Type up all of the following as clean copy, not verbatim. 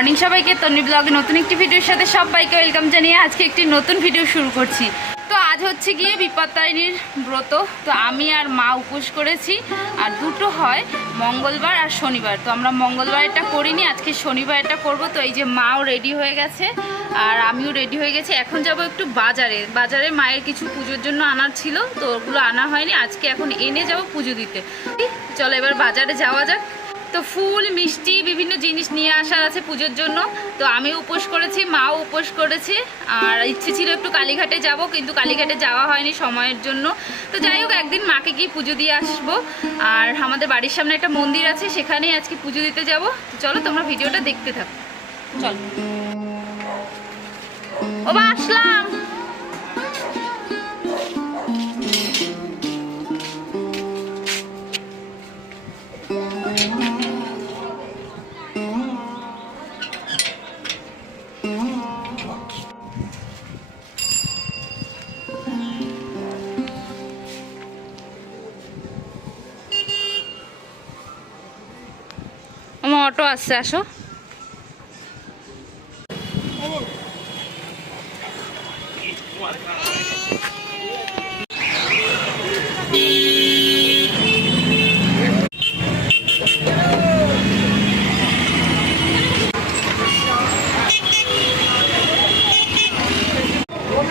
Morning সবাইকে, তন্নি ব্লগে নতুন একটি ভিডিওর সাথে সবাইকে ওয়েলকাম জানিয়ে আজকে একটি নতুন ভিডিও শুরু করছি। তো আজ হচ্ছে গিয়ে বিপত্তারিণীর ব্রত। তো আমি আর মা উপোস করেছি, আর দুটো হয় মঙ্গলবার আর শনিবার। তো আমরা মঙ্গলবার এটা করিনি, আজকে শনিবার এটা করবো। তো এই যে মাও রেডি হয়ে গেছে আর আমিও রেডি হয়ে গেছি। এখন যাব একটু বাজারে মায়ের কিছু পুজোর জন্য আনার ছিল, তো ওগুলো আনা হয়নি, আজকে এখন এনে যাব পুজো দিতে। চলো এবার বাজারে যাওয়া যাক। তো ফুল মিষ্টি বিভিন্ন জিনিস নিয়ে আসার আছে পুজোর জন্য। তো আমি উপোস করেছি, মাও উপোস করেছে, আর ইচ্ছে ছিল একটু কালীঘাটে যাব, কিন্তু কালীঘাটে যাওয়া হয়নি সময়ের জন্য। তো যাই হোক, একদিন মাকে গিয়ে পুজো দিয়ে আসবো। আর আমাদের বাড়ির সামনে একটা মন্দির আছে, সেখানেই আজকে পুজো দিতে যাব। তো চলো তোমরা ভিডিওটা দেখতে থাকো। চলো ও বা আসলাম। আমার অটো আসছে, আসো।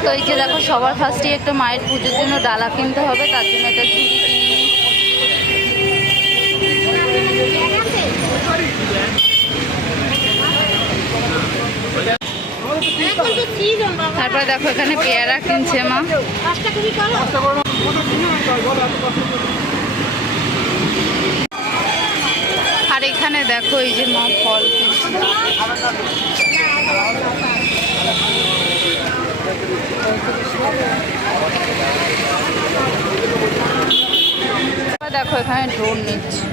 তো এই যে দেখো, সবার ফার্স্টে একটা মায়ের পুজোর জন্য ডালা কিনতে হবে, তার জন্য একটা ঝুড়ি কিনে। তারপরে দেখো এখানে পেয়ারা কিনছে মা। আর এখানে দেখো এই যে মা ফল কিনছে। দেখো এখানে ড্রোন নিচ্ছে।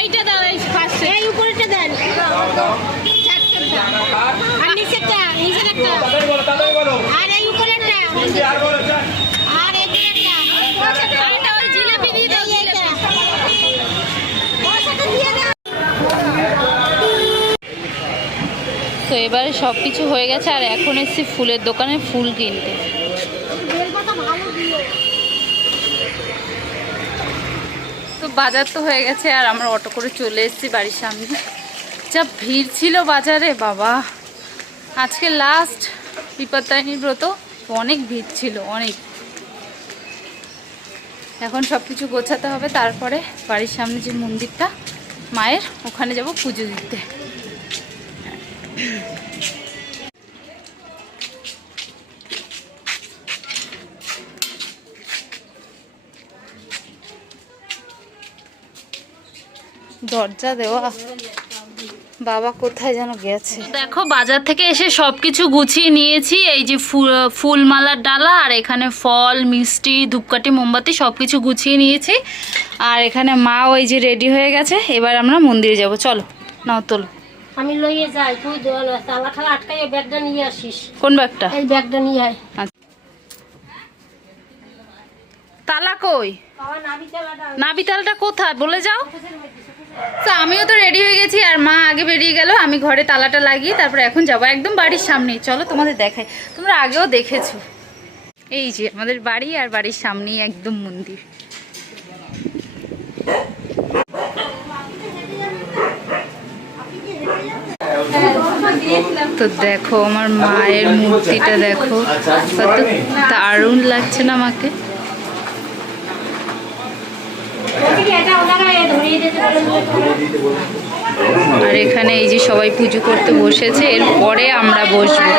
এইটা দাও, এই পাশে, এই উপরেটা দেন, আর নিচেরটা, নিচের একটা, আর এই উপরেরটা, আর এই উপরেরটা, এটা ওই জিলাপি দিয়ে দাও, জিলাপি। তো এবারে সব কিছু হয়ে গেছে, আর এখন এসেছি ফুলের দোকানে ফুল কিনতে। তো বাজার তো হয়ে গেছে, আর আমরা অটো করে চলে এসেছি বাড়ির সামনে। যা ভিড় ছিল বাজারে বাবা, আজকে লাস্ট বিপত্তারিণীর ব্রত, অনেক ভিড় ছিল অনেক। এখন সব কিছু গোছাতে হবে, তারপরে বাড়ির সামনে যে মন্দিরটা মায়ের, ওখানে যাব পুজো দিতে। দরজা দেওয়া, বাবা কোথায় যেন গেছে। দেখো বাজার থেকে এসে সবকিছু গুছিয়ে নিয়েছি। এই যে ফুলমালার ডালা, আর এখানে ফল মিষ্টি ধূপকাঠি মোমবাতি সবকিছু গুছিয়ে নিয়েছি। আর এখানে মা ওই যে রেডি হয়ে গেছে, এবার আমরা মন্দিরে যাব। চলো নাও তোলো। আমি লইয়ে যাই, তুই তালা ঠালা আটকাই ব্যাগটা নিয়ে আসিস। কোন ব্যাগটা? এই ব্যাগটা নিয়ে আয়। তালা কই? নাবি তালাটা কোথায় বলে যাও। তো আমিও তো রেডি হয়ে গেছি, আর মা আগে বেরিয়ে গেল। আমি ঘরে তালাটা লাগিয়ে তারপরে এখন যাবো একদম বাড়ির সামনেই। চলো তোমাদের দেখাই, তোমরা আগেও দেখেছো। এই যে আমাদের বাড়ি, আর বাড়ির সামনেই একদম মন্দির। তো দেখো আমার মায়ের মূর্তিটা দেখো, কত দারুণ লাগছে না আমাকে। আর এখানে এই যে সবাই পুজো করতে বসেছে, এরপরে আমরা বসবো।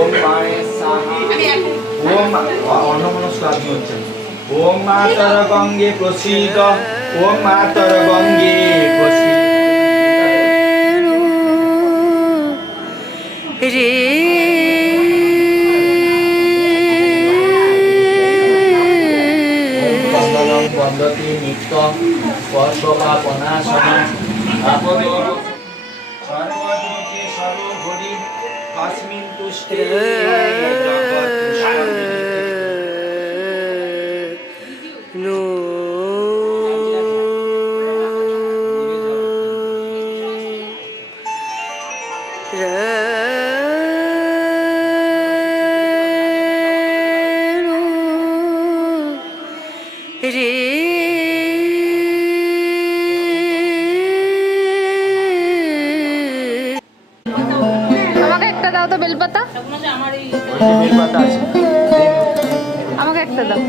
ওম মায়ে সাহা ওম অন্নমনস্ক আপনি হচ্ছেন। ওম মাতর গঙ্গে প্রসীদ ওম মাতর গঙ্গে প্রসীদ। রে বন্দনং বন্দতি নিত্যং পর্বপাপনাশনং আপদো সর্বদোষে সর্বঘরি তস্মিন তুষ্টে আমাকে একটা দাও তো বেলপাতা, বেলপাতা আছে। আমাকে একটা দাও।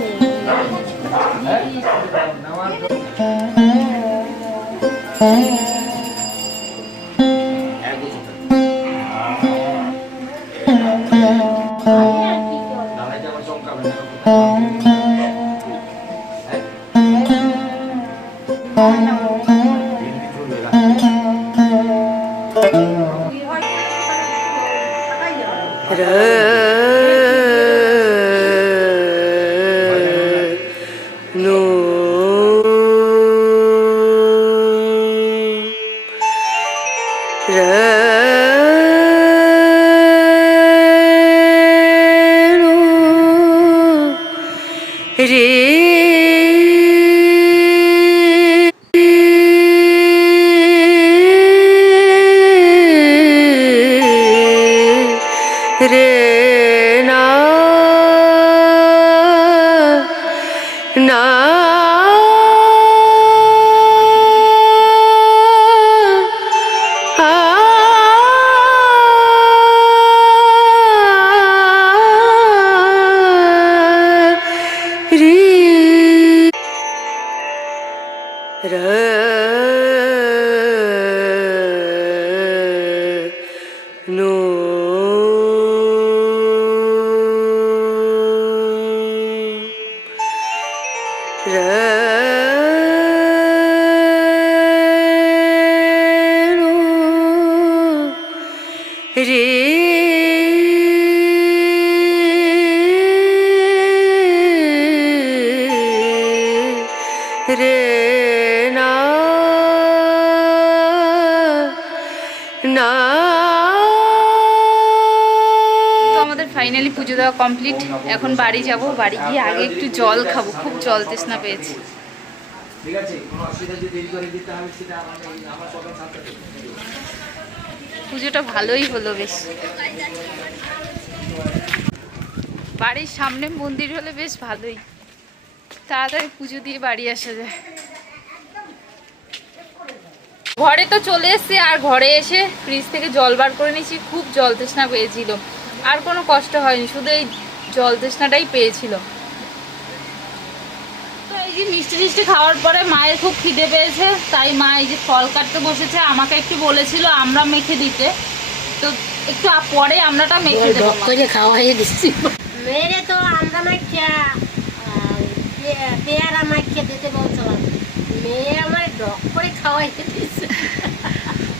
ফাইনালি পুজো দেওয়া কমপ্লিট। এখন বাড়ি যাব, বাড়ি গিয়ে আগে একটু জল খাবো, খুব জল তৃষ্ণা পেয়েছি। ঠিক আছে, কোনো অসুবিধা যদি দেরি করে দিতে হবে সেটা আমার সকাল 7টা থেকে। পুজোটা ভালোই হলো বেশ। বাড়ির সামনে মন্দির হলে বেশ ভালোই, তাড়াতাড়ি পুজো দিয়ে বাড়ি আসা যায়। ঘরে তো চলে এসেছি, আর ঘরে এসে ফ্রিজ থেকে জল বার করে নিয়েছি। খুব জল তৃষ্ণা পেয়েছিল, আর কোনো কষ্ট হয়নি, শুধু এই জল তৃষ্ণাটাই পেয়েছিল। তো এই যে মিষ্টি টিষ্টি খাওয়ার পরে মায়ের খুব খিদে পেয়েছে, তাই মা এই যে ফল কাটতে বসেছে। আমাকে একটু বলেছিল আমরা মেখে দিতে, তো একটু পরে আমরাটা মেখে দেবো। খাওয়াই দিচ্ছি মেরে তো আমরা মাখিয়া পেয়ারা মাখিয়ে দিতে বলছিলাম, মেয়ে আমার ডক করে খাওয়াই দিচ্ছে।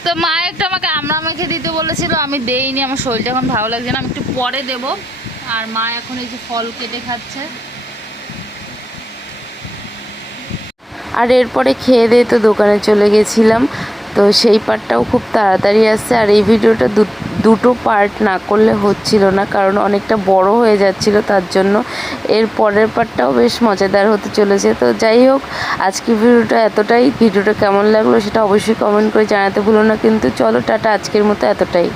তো মা একটু আমাকে আমরা মেখে দিতে বলেছিল, আমি দেইনি, আমার শরীরটা এখন ভালো লাগছে না, আমি একটু পরে দেব। আর মা এখন এই যে ফল কেটে খাচ্ছে। আর এরপরে খেয়ে দিয়ে তো দোকানে চলে গেছিলাম, তো সেই পার্টটাও খুব তাড়াতাড়ি আসছে। আর এই ভিডিওটা দুটো পার্ট না করলে হচ্ছিল না, কারণ অনেকটা বড় হয়ে যাচ্ছিল, তার জন্য এর পরের পার্টটাও বেশ মজাদার হতে চলেছে। তো যাই হোক, আজকে ভিডিওটা এতটাই। ভিডিওটা কেমন লাগলো সেটা অবশ্যই কমেন্ট করে জানাতে ভুলো না কিন্তু। চলো টাটা, আজকের মতো এতটাই।